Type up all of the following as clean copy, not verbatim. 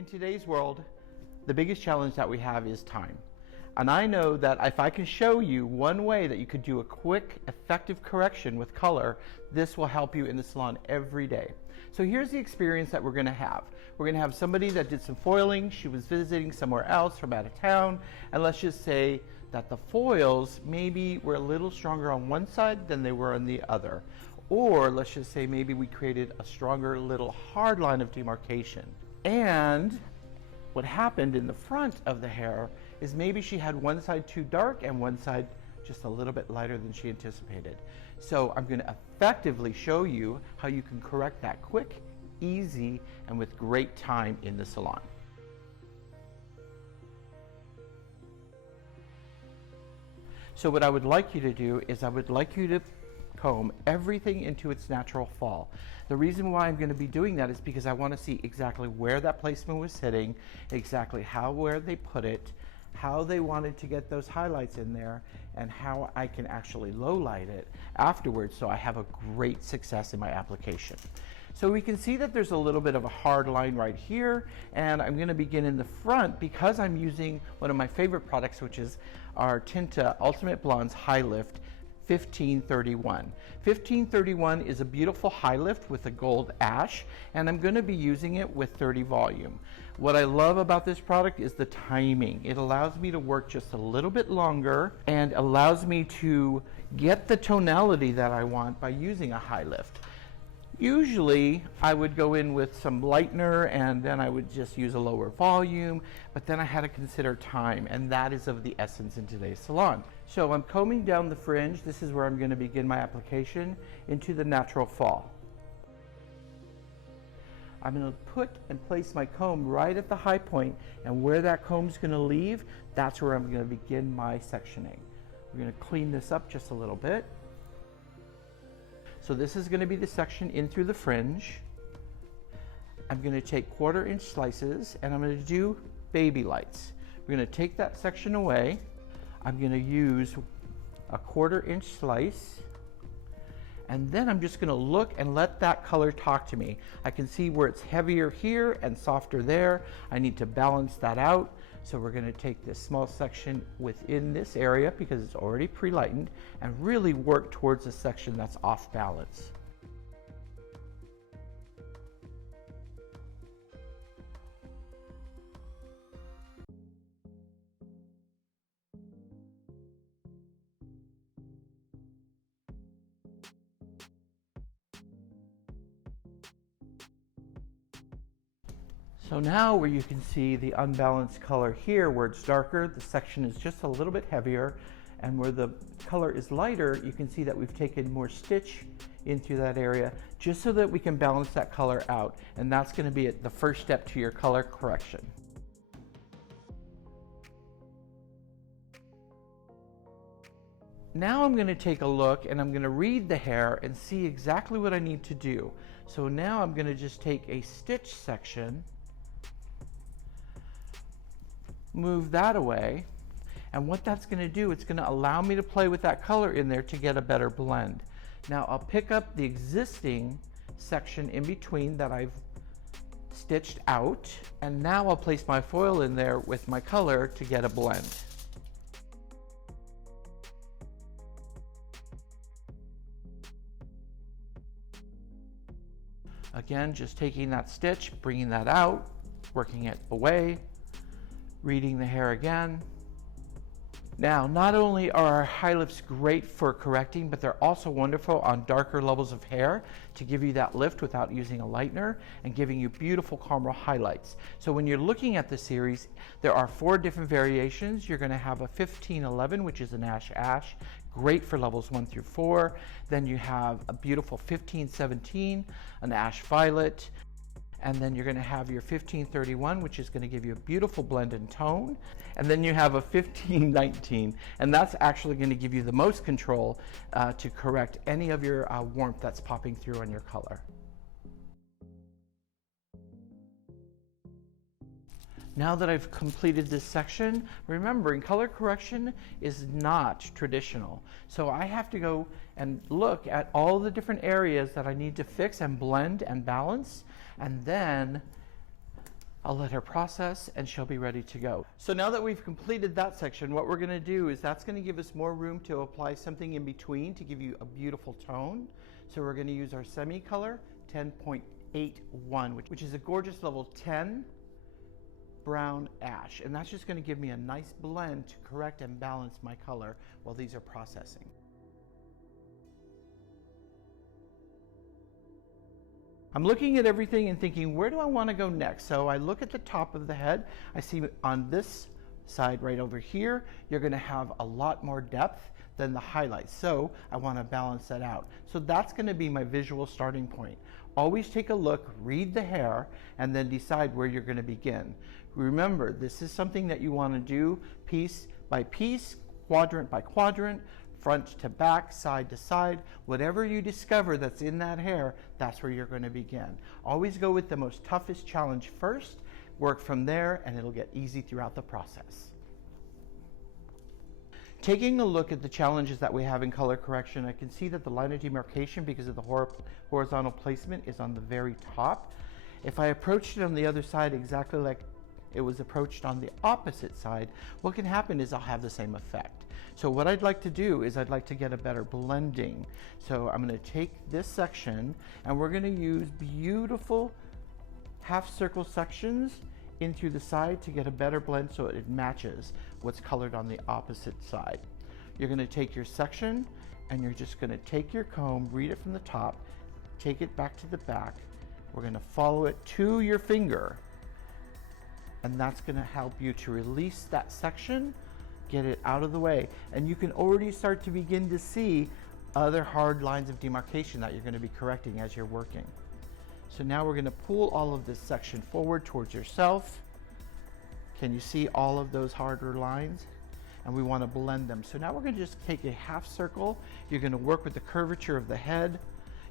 In today's world, the biggest challenge that we have is time. And I know that if I can show you one way that you could do a quick, effective correction with color, this will help you in the salon every day. So here's the experience that we're going to have. We're going to have somebody that did some foiling. She was visiting somewhere else from out of town. And let's just say that the foils maybe were a little stronger on one side than they were on the other. Or let's just say maybe we created a stronger little hard line of demarcation. And what happened in the front of the hair is maybe she had one side too dark and one side just a little bit lighter than she anticipated. So I'm going to effectively show you how you can correct that quick, easy, and with great time in the salon. So what I would like you to do is I would like you to comb everything into its natural fall. The reason why I'm going to be doing that is because I want to see exactly where that placement was sitting, exactly where they put it, how they wanted to get those highlights in there, and how I can actually low light it afterwards so I have a great success in my application. So we can see that there's a little bit of a hard line right here, and I'm going to begin in the front because I'm using one of my favorite products, which is our Tinta Ultimate Blondes High Lift 1531. 1531 is a beautiful high lift with a gold ash, and I'm going to be using it with 30 volume. What I love about this product is the timing. It allows me to work just a little bit longer and allows me to get the tonality that I want by using a high lift. Usually I would go in with some lightener and then I would just use a lower volume, but then I had to consider time, and that is of the essence in today's salon. So I'm combing down the fringe. This is where I'm going to begin my application into the natural fall. I'm going to put and place my comb right at the high point, and where that comb's going to leave, that's where I'm going to begin my sectioning. We're going to clean this up just a little bit. So this is going to be the section in through the fringe. I'm going to take 1/4 inch slices and I'm going to do baby lights. We're going to take that section away. I'm going to use a 1/4 inch slice, and then I'm just going to look and let that color talk to me. I can see where it's heavier here and softer there. I need to balance that out. So we're going to take this small section within this area because it's already pre-lightened and really work towards a section that's off balance. So now where you can see the unbalanced color here, where it's darker, the section is just a little bit heavier, and where the color is lighter, you can see that we've taken more stitch into that area just so that we can balance that color out, and that's going to be the first step to your color correction. Now I'm going to take a look and I'm going to read the hair and see exactly what I need to do. So now I'm going to just take a stitch section, move that away, and what that's going to do, it's going to allow me to play with that color in there to get a better blend. Now I'll pick up the existing section in between that I've stitched out, and now I'll place my foil in there with my color to get a blend. Again, just taking that stitch, bringing that out, working it away, reading the hair again. Now, not only are our high lifts great for correcting, but they're also wonderful on darker levels of hair to give you that lift without using a lightener and giving you beautiful caramel highlights. So when you're looking at the series, there are 4 different variations. You're going to have a 1511, which is an ash, great for levels 1 through 4. Then you have a beautiful 1517, an ash violet. And then you're going to have your 1531, which is going to give you a beautiful blend in tone. And then you have a 1519, and that's actually going to give you the most control to correct any of your warmth that's popping through on your color. Now that I've completed this section, remembering color correction is not traditional. So I have to go and look at all the different areas that I need to fix and blend and balance, and then I'll let her process and she'll be ready to go. So now that we've completed that section, what we're going to do is that's going to give us more room to apply something in between to give you a beautiful tone. So we're going to use our semi-color 10.81, which is a gorgeous level 10 brown ash. And that's just going to give me a nice blend to correct and balance my color while these are processing. I'm looking at everything and thinking, where do I want to go next? So I look at the top of the head. I see on this side right over here, you're going to have a lot more depth than the highlights. So I want to balance that out. So that's going to be my visual starting point. Always take a look, read the hair, and then decide where you're going to begin. Remember, this is something that you want to do piece by piece, quadrant by quadrant, front to back, side to side. Whatever you discover that's in that hair, that's where you're going to begin. Always go with the most toughest challenge first, work from there, and it'll get easy throughout the process. Taking a look at the challenges that we have in color correction, I can see that the line of demarcation, because of the horizontal placement, is on the very top. If I approached it on the other side exactly like it was approached on the opposite side, what can happen is I'll have the same effect. So what I'd like to do is I'd like to get a better blending. So I'm going to take this section and we're going to use beautiful half circle sections in through the side to get a better blend so it matches what's colored on the opposite side. You're going to take your section and you're just going to take your comb, read it from the top, take it back to the back. We're going to follow it to your finger, and that's going to help you to release that section, get it out of the way, and you can already start to begin to see other hard lines of demarcation that you're going to be correcting as you're working. So now we're going to pull all of this section forward towards yourself. Can you see all of those harder lines? And we want to blend them. So now we're going to just take a half circle. You're going to work with the curvature of the head.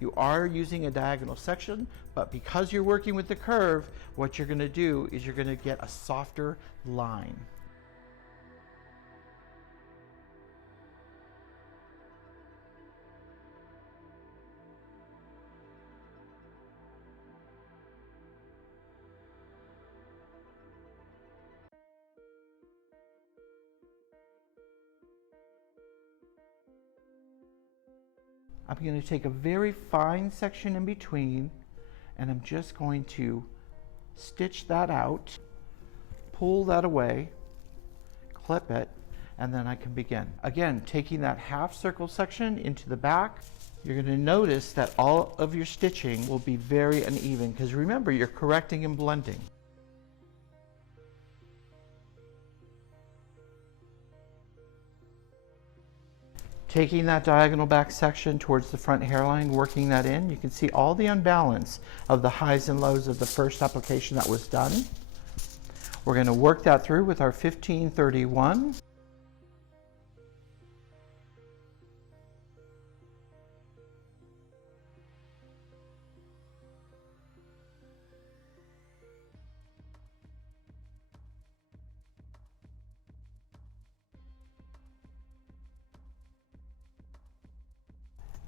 You are using a diagonal section, but because you're working with the curve, what you're going to do is you're going to get a softer line. I'm going to take a very fine section in between and I'm just going to stitch that out, pull that away, clip it, and then I can begin. Again, taking that half circle section into the back, you're going to notice that all of your stitching will be very uneven because remember, you're correcting and blending. Taking that diagonal back section towards the front hairline, working that in, you can see all the unbalance of the highs and lows of the first application that was done. We're going to work that through with our 1531.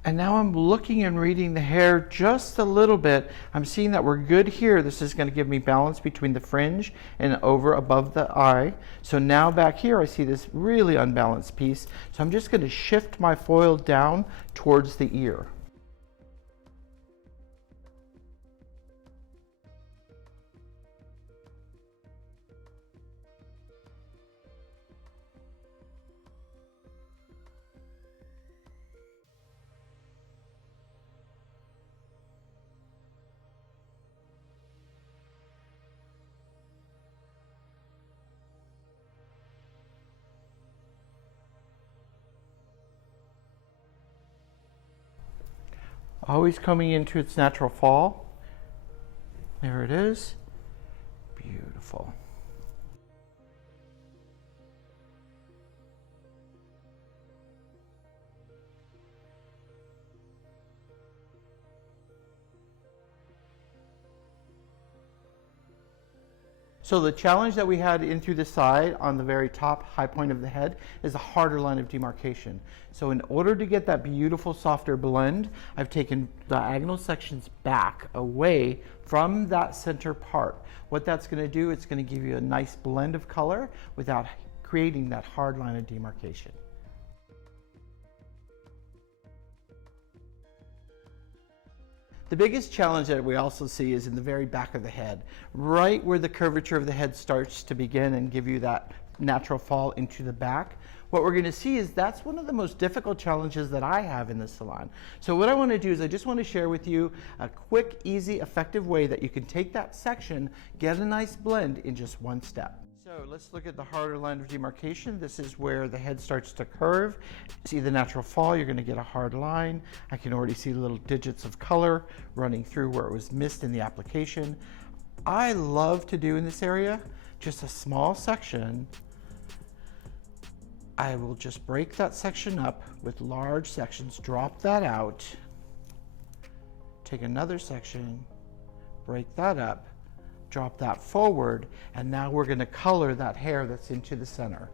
And now I'm looking and reading the hair just a little bit. I'm seeing that we're good here. This is going to give me balance between the fringe and over above the eye. So now back here I see this really unbalanced piece. So I'm just going to shift my foil down towards the ear. Always coming into its natural fall. There it is. Beautiful. So the challenge that we had in through the side on the very top high point of the head is a harder line of demarcation. So in order to get that beautiful softer blend, I've taken diagonal sections back away from that center part. What that's going to do, it's going to give you a nice blend of color without creating that hard line of demarcation. The biggest challenge that we also see is in the very back of the head, right where the curvature of the head starts to begin and give you that natural fall into the back. What we're going to see is that's one of the most difficult challenges that I have in the salon. So what I want to do is I just want to share with you a quick, easy, effective way that you can take that section, get a nice blend in just one step. So let's look at the harder line of demarcation. This is where the head starts to curve. See the natural fall, you're going to get a hard line. I can already see little digits of color running through where it was missed in the application. I love to do in this area just a small section. I will just break that section up with large sections, drop that out, take another section, break that up, drop that forward, and now we're going to color that hair that's into the center.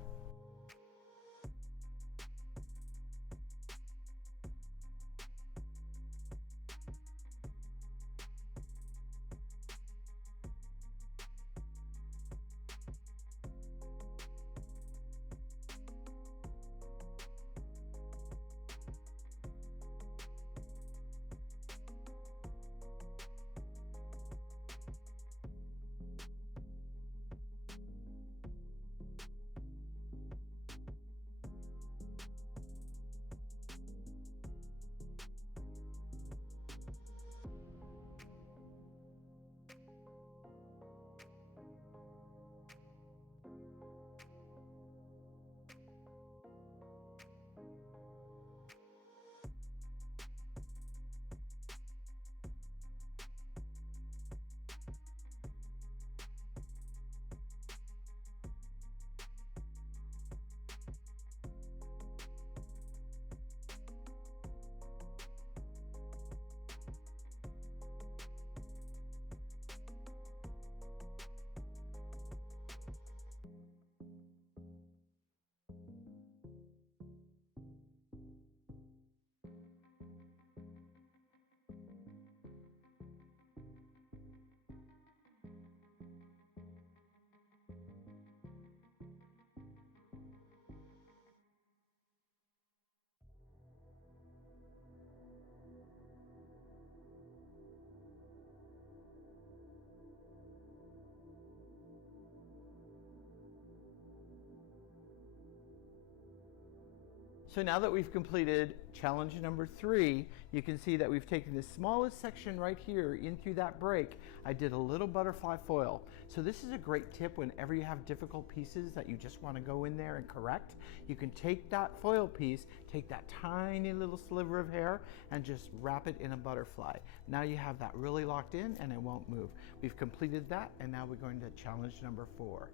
So now that we've completed challenge number 3, you can see that we've taken the smallest section right here in through that break. I did a little butterfly foil. So this is a great tip whenever you have difficult pieces that you just want to go in there and correct. You can take that foil piece, take that tiny little sliver of hair, and just wrap it in a butterfly. Now you have that really locked in and it won't move. We've completed that, and now we're going to challenge number 4.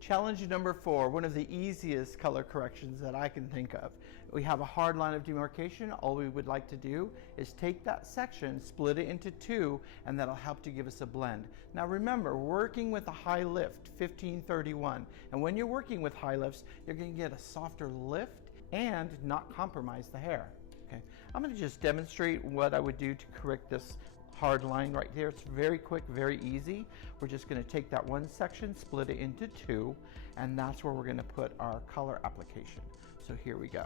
Challenge number 4, one of the easiest color corrections that I can think of. We have a hard line of demarcation. All we would like to do is take that section, split it into 2, and that'll help to give us a blend. Now remember, working with a high lift, 1531, and when you're working with high lifts, you're going to get a softer lift and not compromise the hair. Okay, I'm going to just demonstrate what I would do to correct this hard line right there. It's very quick, very easy. We're just going to take that one section, split it into 2, and that's where we're going to put our color application. So here we go.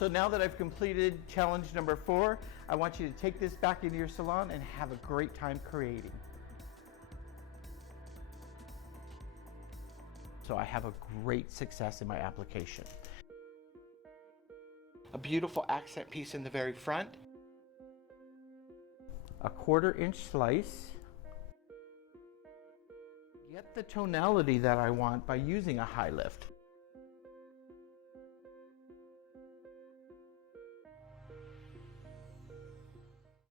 So now that I've completed challenge number 4, I want you to take this back into your salon and have a great time creating. so I have a great success in my application. A beautiful accent piece in the very front. A 1/4 inch slice. Get the tonality that I want by using a high lift.